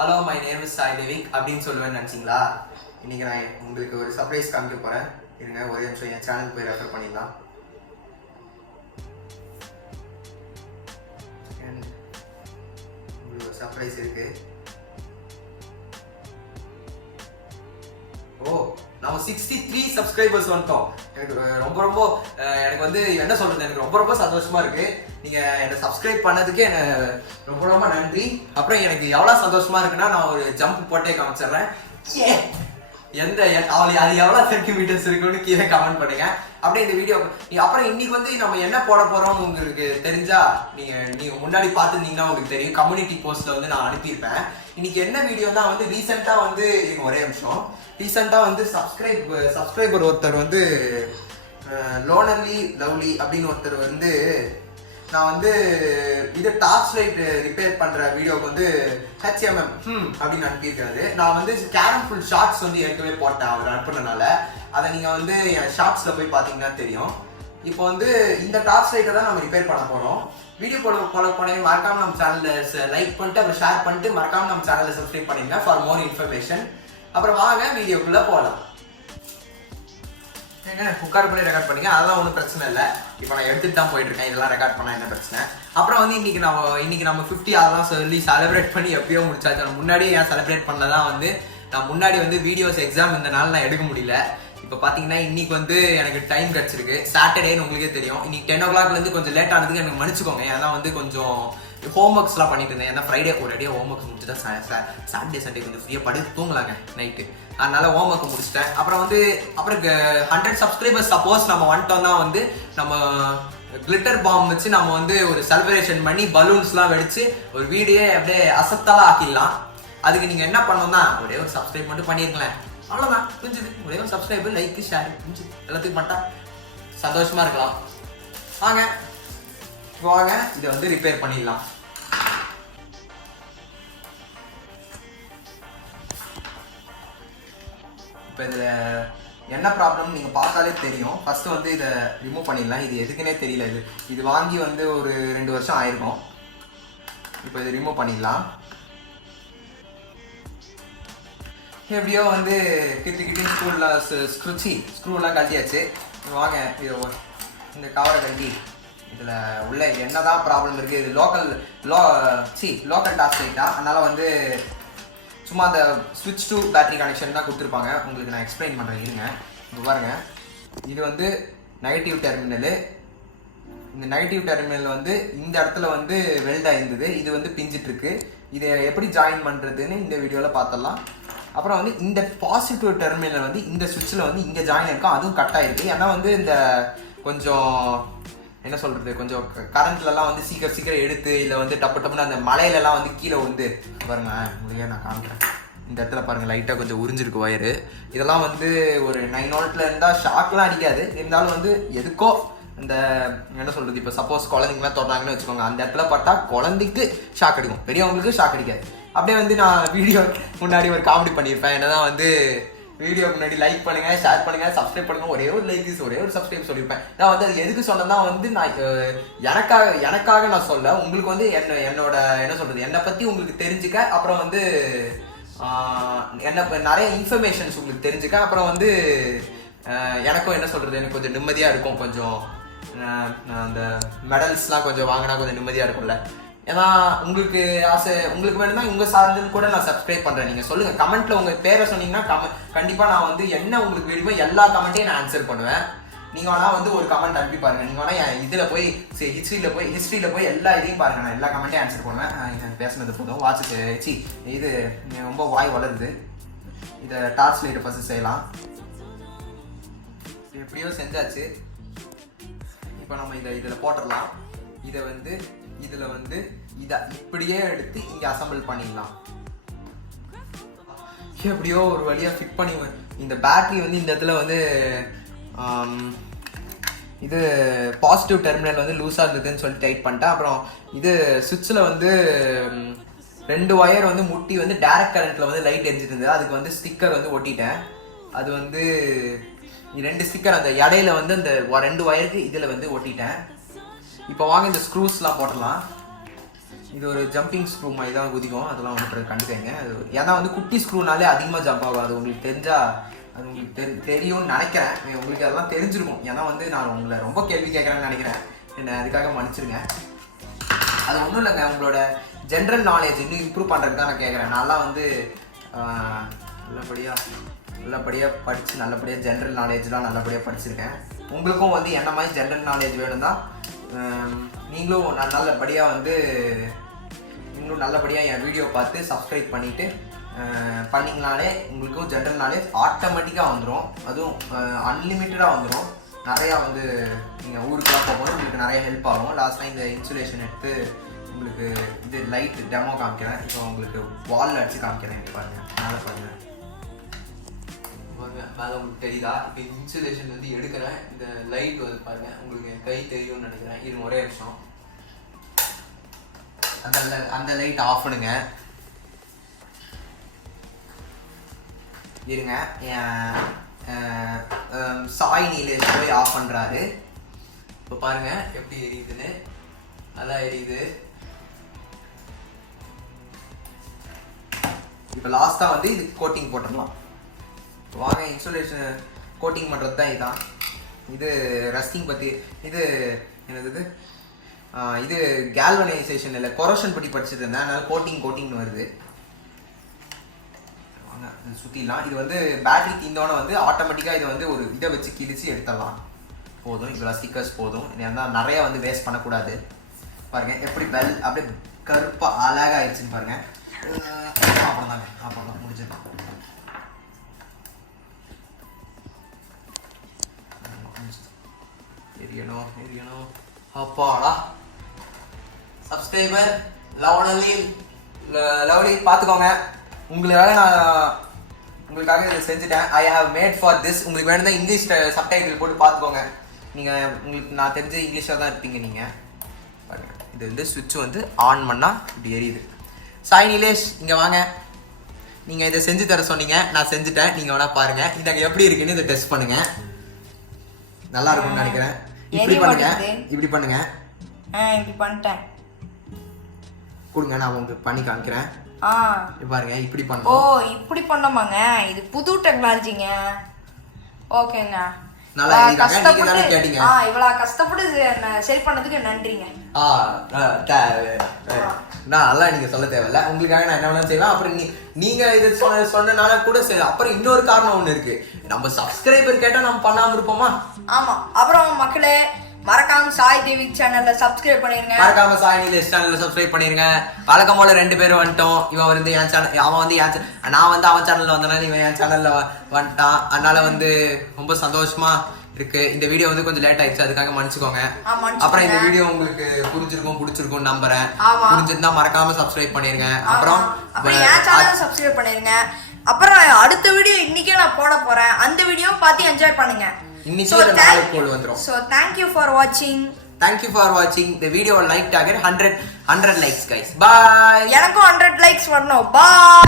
Hello my name is Sai Devik அப்படின்னு சொல்லுவேன்னு நினச்சிங்களா? இன்றைக்கி நான் உங்களுக்கு ஒரு சர்ப்ரைஸ் காமிக்க போகிறேன். இருங்க ஒரே நிமிஷம் என் சேனல் போய் ரெஃபர் பண்ணிடலாம். உங்களுக்கு ஒரு சர்ப்ரைஸ் இருக்குது. நம்ம 63 சப்ஸ்கிரைபர்ஸ் வந்துட்டோம். எனக்கு ரொம்ப ரொம்ப எனக்கு வந்து என்ன சொல்றது, எனக்கு ரொம்ப ரொம்ப சந்தோஷமா இருக்கு. நீங்க என்ன சப்ஸ்கிரைப் பண்ணதுக்கு எனக்கு ரொம்ப ரொம்ப நன்றி. அப்புறம் எனக்கு எவ்வளவு சந்தோஷமா இருக்குன்னா, நான் ஒரு ஜம்ப் போட்டே காமிச்சிடுறேன். அது எவ்வளவு சென்டிமீட்டர்ஸ் இருக்குன்னு கீழே கமெண்ட் பண்ணுங்க. அப்படியே இந்த வீடியோ அப்புறம் இன்னைக்கு வந்து நம்ம என்ன போட போறோம் உங்களுக்கு தெரிஞ்சா நீங்க முன்னாடி பார்த்துருந்தீங்கன்னா உங்களுக்கு தெரியும். கம்யூனிட்டி போஸ்ட்ல வந்து நான் அனுப்பியிருப்பேன். இன்னைக்கு என்ன வீடியோனா வந்து ரீசெண்டா வந்து ஒரே நிமிஷம் ரீசெண்டா வந்து சப்ஸ்கிரைபர் ஒருத்தர் வந்து லோனர்லி லவ்லி அப்படின்னு ஒருத்தர் வந்து நான் வந்து இது டார்ச் லைட் ரிப்பேர் பண்ற வீடியோக்கு வந்து HMM அப்படின்னு அனுப்பியிருக்காரு. நான் வந்து கேரம் ஃபுல் ஷார்ட்ஸ் வந்து ஏற்கனவே போட்டேன் அவர் அனுப்புனனால. அதை நீங்க வந்து என் ஷார்ட்ஸ்ல போய் பாத்தீங்கன்னா தெரியும். இப்போ வந்து இந்த டார்ச் லைட்டை தான் நம்ம ரிப்பேர் பண்ண போறோம். வீடியோ போனே மறக்காம நம்ம சேனல்ல லைக் பண்ணிட்டு அப்புறம் ஷேர் பண்ணிட்டு மறக்காம நம்ம சேனல்ல சப்ஸ்கிரைப் பண்ணிருங்க ஃபார் மோர் இன்ஃபர்மேஷன். அப்புறம் வாங்க வீடியோக்குள்ள போகலாம். உட்கார் பண்ணி ரெக்கார்ட் பண்ணிங்க, அதெல்லாம் ஒன்றும் பிரச்சனை இல்லை. இப்போ நான் எடுத்துட்டு தான் போயிட்டு இருக்கேன். இதெல்லாம் ரெக்கார்ட் பண்ணா என்ன பிரச்சனை? அப்புறம் வந்து இன்னைக்கு நம்ம 50 அதெல்லாம் சொல்லி செலிப்ரேட் பண்ணி எப்பயோ முடிச்சாச்சு. முன்னாடியே ஏன் செலிப்ரேட் பண்ணதான் வந்து நான் முன்னாடி வந்து வீடியோஸ் எக்ஸாம் இருந்தனால நான் எடுக்க முடியல. இப்போ பார்த்தீங்கன்னா இன்னைக்கு வந்து எனக்கு டைம் கிடச்சிருக்கு. சாட்டர்டேன்னு உங்களுக்கே தெரியும். இன்னைக்கு 10 o'clockலேருந்து கொஞ்சம் லேட் ஆனதுக்கு எனக்கு மன்னிச்சுக்கோங்க. ஏன்னா வந்து கொஞ்சம் ஹோம் ஒர்க்ஸ்லாம் பண்ணிட்டு இருந்தேன். ஏன்னா ஃப்ரைடே ஒரு அடியாக ஹோம் ஒர்க்ஸ் முடிச்சு தான் சாட்டர்டே சண்டே கொஞ்சம் ஃப்ரீயாக படுத்து தூங்கலாங்க நைட்டு. அதனால ஹோம் ஒர்க் முடிச்சிட்டேன். அப்புறம் 100 சப்ஸ்கிரைபர்ஸ் சப்போஸ் நம்ம வந்துட்டோம்னா வந்து நம்ம கிளிட்டர் பாம் வச்சு நம்ம வந்து ஒரு செலிப்ரேஷன் பண்ணி பலூன்ஸ்லாம் வெடிச்சு ஒரு வீடியோ அப்படியே அசத்தாலாம் ஆக்கிடலாம். அதுக்கு நீங்கள் என்ன பண்ணணும்னா ஒரே ஒரு சப்ஸ்கிரைப் மட்டும் பண்ணிருங்களேன். அவ்வளோதான், புரிஞ்சுது. ஒரே ஒரு சப்ஸ்கிரைபர், லைக், ஷேர் புரிஞ்சுது. எல்லாத்துக்கும் மட்டும் சந்தோஷமா இருக்கலாம். வாங்க இதை வந்து ரிப்பேர் பண்ணிடலாம். இப்போ இதில் என்ன ப்ராப்ளம் நீங்கள் பார்த்தாலே தெரியும். ஃபர்ஸ்ட் வந்து இதை ரிமூவ் பண்ணிடலாம். இது எதுக்குன்னே தெரியல. இது வாங்கி வந்து ஒரு 2 வருஷம் ஆயிருக்கும். இப்போ இதை ரிமூவ் பண்ணிடலாம். எப்படியோ வந்து கிட்ட ஸ்க்ரூலாம் கழட்டியாச்சு. வாங்க இந்த கவரை கழட்டி இதில் உள்ள என்னதான் ப்ராப்ளம் இருக்குது. இது லோக்கல் டார்ச் லைட் தான். அதனால் வந்து சும்மா அந்த ஸ்விட்ச் டு பேட்டரி கனெக்ஷன் தான் கொடுத்துருப்பாங்க. உங்களுக்கு நான் எக்ஸ்பிளைன் பண்ணுறேன் இருங்க. இப்போ பாருங்கள், இது வந்து நெகட்டிவ் டெர்மினலு. இந்த நெகட்டிவ் டெர்மினல் வந்து இந்த இடத்துல வந்து வெல்ட் ஆயிருந்தது. இது வந்து பிஞ்சிட்ருக்கு. இதை எப்படி ஜாயின் பண்ணுறதுன்னு இந்த வீடியோவில் பார்த்துடலாம். அப்புறம் வந்து இந்த பாசிட்டிவ் டெர்மினல் வந்து இந்த சுவிட்சில் வந்து இங்கே ஜாயின் இருக்கும். அதுவும் கட் ஆகிருக்கு. ஏன்னா வந்து இந்த கொஞ்சம் என்ன சொல்கிறது, கொஞ்சம் கரண்ட்லலாம் வந்து சீக்கிரம் எடுத்து இல்லை வந்து டப்புன்னு அந்த மலையிலலாம் வந்து கீழே வந்து பாருங்க. உங்களுக்கு நான் காமிக்கிறேன். இந்த இடத்துல பாருங்கள் லைட்டாக கொஞ்சம் உறிஞ்சிருக்கு வயரு. இதெல்லாம் வந்து ஒரு 9 வோல்ட்டில் இருந்தால் ஷாக்லாம் அடிக்காது. இருந்தாலும் வந்து எதுக்கோ இந்த என்ன சொல்கிறது, இப்போ சப்போஸ் குழந்தைங்களாம் தொடறாங்கன்னு வச்சுக்கோங்க, அந்த இடத்துல பட்டா குழந்தைக்கு ஷாக் அடிக்கும், பெரியவங்களுக்கு ஷாக் அடிக்காது. அப்படியே வந்து நான் வீடியோ முன்னாடி ஒரு காமெடி பண்ணியிருப்பேன். என்னதான் வந்து வீடியோ முன்னாடி லைக் பண்ணுங்க, ஷேர் பண்ணுங்க, சப்ஸ்கிரைப் பண்ணுங்க, ஒரே ஒரு லைக் ஒரே ஒரு சப்ஸ்கிரைப் சொல்லியிருப்பேன். நான் வந்து அது எதுக்கு சொன்னேன்னா வந்து நான் எனக்காக நான் சொல்ல, உங்களுக்கு வந்து என்னோட என்ன சொல்றது, என்னை பத்தி உங்களுக்கு தெரிஞ்சுக்க, அப்புறம் வந்து நிறைய இன்ஃபர்மேஷன்ஸ் உங்களுக்கு தெரிஞ்சுக்க, அப்புறம் வந்து எனக்கும் என்ன சொல்றது, எனக்கு கொஞ்சம் நிம்மதியா இருக்கும். கொஞ்சம் அந்த மெடல்ஸ்லாம் கொஞ்சம் வாங்கினா கொஞ்சம் நிம்மதியா இருக்கும்ல. ஏன்னா உங்களுக்கு உங்களுக்கு வேணும்னா உங்க சார்ந்தது கூட நான் சப்ஸ்கிரைப் பண்றேன். நீங்க சொல்லுங்க, கமெண்ட்ல உங்க பேரை சொன்னீங்கன்னா கண்டிப்பா நான் வந்து என்ன உங்களுக்கு வேணுமோ எல்லா கமெண்ட்டையும் நான் ஆன்சர் பண்ணுவேன். நீங்க வேணா வந்து ஒரு கமெண்ட் அனுப்பி பாருங்க. நீங்க வேணா இதுல போய் ஹிஸ்டரியில போய் எல்லா இதையும் பாருங்க. நான் எல்லா கமெண்ட்டையும் ஆன்சர் பண்ணுவேன். பேசுனது போதும். வாட்சுக்கு இது ரொம்ப வாய் வளருது. இதை டார்ச் லைட்டை ஃபர்ஸ்ட் செய்யலாம். எப்படியோ செஞ்சாச்சு. இப்போ நம்ம இதில் போட்டுடலாம். இதில் வந்து இதை இப்படியே எடுத்து இங்கே அசம்பிள் பண்ணிடலாம். எப்படியோ ஒரு வழியாக ஃபிட் பண்ணி இந்த பேட்டரி வந்து இந்த இடத்துல வந்து இது பாசிட்டிவ் டெர்மினல் வந்து லூஸாக இருந்ததுன்னு சொல்லி டைட் பண்ணிட்டேன். அப்புறம் இது சுவிட்சில் வந்து 2 ஒயர் வந்து முட்டி வந்து டைரக்ட் கரண்ட்டில் வந்து லைட் எரிஞ்சிட்டு இருந்தது. அதுக்கு வந்து ஸ்டிக்கர் வந்து ஒட்டிட்டேன். அது வந்து 2 ஸ்டிக்கர் அந்த இடையில வந்து அந்த 2 ஒயருக்கு இதில் வந்து ஒட்டிட்டேன். இப்போ வாங்க இந்த ஸ்க்ரூஸ்லாம் போடலாம். இது ஒரு ஜம்பிங் ஸ்க்ரூ மாதிரி தான் குதிக்கும், அதெல்லாம் வந்துட்டு கண்டுக்கங்க. அது ஏன்னா வந்து குட்டி ஸ்க்ரூனாலே அதிகமாக ஜம்ப் ஆகும். அது உங்களுக்கு தெரிஞ்சால் அது உங்களுக்கு தெரியும்னு நினைக்கிறேன். உங்களுக்கு அதெல்லாம் தெரிஞ்சிருக்கும். ஏன்னா வந்து நான் உங்களை ரொம்ப கேள்வி கேட்குறேன்னு நினைக்கிறேன். என்ன அதுக்காக மன்னிச்சிருங்க. அது ஒன்றும் இல்லைங்க, உங்களோட ஜென்ரல் நாலேஜ் இன்னும் இம்ப்ரூவ் பண்ணுறதுக்கு தான் நான் கேட்குறேன். நான்லாம் வந்து நல்லபடியாக படித்து நல்லபடியாக ஜென்ரல் நாலேஜ்லாம் நல்லபடியாக படிச்சிருக்கேன். உங்களுக்கும் வந்து என்ன மாதிரி ஜென்ரல் நாலேஜ் வேணும் தான் நீங்களும் நல்லபடியாக வந்து இன்னும் நல்லபடியாக என் வீடியோ பார்த்து சப்ஸ்கிரைப் பண்ணிவிட்டு பண்ணிங்கனாலே உங்களுக்கும் ஜென்ரல் நாலேஜ் ஆட்டோமேட்டிக்காக வந்துடும். அதுவும் அன்லிமிட்டடாக வந்துடும். நிறையா வந்து நீங்கள் ஊருக்குலாம் போகும்போது உங்களுக்கு நிறைய ஹெல்ப் ஆகும். லாஸ்ட்டாக இந்த இன்சுலேஷன் எடுத்து உங்களுக்கு இது லைட் டெமோ காமிக்கிறேன். இப்போ உங்களுக்கு வாலில் அடித்து காமிக்கிறேன். இப்போ பாருங்கள், மேலே பாருங்கள் மேலே உங்களுக்கு தெரியுதா? இப்போ இன்சுலேஷன் வந்து எடுக்கிறேன். இந்த லைட் வந்து பாருங்கள், உங்களுக்கு என் கை தெரியும்னு நினைக்கிறேன். இது ஒரே விஷயம். அந்த லைட் ஆஃப் பண்ணுங்க. இருங்க, சாய் நீலேஷ் போய் ஆஃப் பண்ணுறாரு. இப்போ பாருங்க எப்படி எரியுதுன்னு. நல்லா எரியுது. இப்போ லாஸ்ட்டாக வந்து இது கோட்டிங் போட்டுடலாம். வாங்க, இன்சுலேஷன் கோட்டிங் பண்ணுறது தான் இதுதான். இது ரஸ்டிங் பற்றி இது என்னது இது கேல்வனைசேஷன் இல்லை, கொரோஷன் பற்றி படிச்சுட்டு இருந்தேன். அதனால கோட்டிங்னு வருது. வாங்க சுற்றிடலாம். இது வந்து பேட்டரி தீந்தோன்னே வந்து ஆட்டோமேட்டிக்காக இதை வந்து ஒரு இதை வச்சு கிழிச்சு எடுத்துடலாம். போதும், இவ்வளோ ஸ்டிக்கர்ஸ் போதும். ஏன்னா நிறையா வந்து வேஸ்ட் பண்ணக்கூடாது. பாருங்கள் எப்படி பெல் அப்படியே கருப்பாக அழகாக ஆயிடுச்சுன்னு பாருங்கள். அப்புறம் தாங்க அப்புறம் முடிஞ்சுதான். எரியணும். அப்பாடா சப்ஸ்கிரைபர் லவ்லி பார்த்துக்கோங்க. உங்களுக்காக இதை செஞ்சுட்டேன். I have made for this. உங்களுக்கு வேணும்னா இங்கிலீஷ் சப்டைட்டில் போட்டு பார்த்துக்கோங்க. நீங்கள் உங்களுக்கு நான் தெரிஞ்ச இங்கிலீஷாக தான் இருப்பீங்க நீங்கள். பாருங்க, இது வந்து சுவிட்ச் வந்து ஆன் பண்ணால் இப்படி எரியுது. சாய் நீலேஷ் இங்கே வாங்க. நீங்கள் இதை செஞ்சு தர சொன்னீங்க, நான் செஞ்சுட்டேன். நீங்கள் வேணா பாருங்கள் இதை எப்படி இருக்குன்னு இதை டெஸ்ட் பண்ணுங்கள். நல்லா இருக்கும்னு நினைக்கிறேன். இப்படி பண்ணுங்க, இப்படி பண்ணுங்க. இப்படி பண்ணிட்டேன். கொடுங்க, நான் உங்களுக்கு பண்ணி காமிக்கிறேன். பாருங்க இப்படி பண்ணோம். ஓ, இப்படி பண்ணமாங்க. இது புது டெக்னாலஜிங்க. ஓகேங்க. நல்லா இருக்காங்க. நீங்க தான கேட்டிங்க. இவ்வளவு கஷ்டப்பட்டு சரி பண்ணதுக்கு நன்றிங்க. நான் அதெல்லாம் நீங்க சொல்ல தேவையில்ல. உங்களுக்காக நான் என்ன வேணாலும் செய்வேன். அப்புறம் நீங்க இது சொன்னனால கூட சரி. அப்புறம் இன்னொரு காரணம் ஒண்ணு இருக்கு. நம்ம சப்ஸ்கிரைபர் கேட்டா நம்ம பண்ணாம இருப்போமா? ஆமா. அப்புறம் மக்களே மறக்காம சாய் தேவி சேனல்ல சப்ஸ்கிரைப் பண்ணிருங்க. மறக்காம சாய் நீலேஷ் சேனல்ல சப்ஸ்கிரைப் பண்ணிருங்க. வழக்கம் போல 2 பேரும் வந்துட்டோம். இவன் வந்து என் சேனல், அவன் வந்து நான் வந்து அவன் சேனல்ல வந்தனால இவன் என் சேனல்ல வந்துட்டான். அதனால வந்து ரொம்ப சந்தோஷமா இருக்கு. இந்த வீடியோ வந்து கொஞ்சம் லேட் ஆயிடுச்சு, அதுக்காக மன்னிச்சுக்கோங்க. அப்புறம் இந்த வீடியோ உங்களுக்கு புரிஞ்சிருக்கும், பிடிச்சிருக்கும் நம்புறேன். புரிஞ்சிருந்தா மறக்காம சப்ஸ்கிரைப் பண்ணிருங்க. அப்புறம் என் சேனலை சப்ஸ்கிரைப் பண்ணிருங்க. அப்புறம் அடுத்த வீடியோ இன்னைக்கே நான் போட போறேன். அந்த வீடியோ பார்த்து என்ஜாய் பண்ணுங்க. இன்னைக்கு ஒரு நாளைக்கு போல் வந்துரும். So thank you for watching. Thank you for watching. The video like target 100 likes guys. Bye. எனக்கும் 100 likes வரணும். Bye.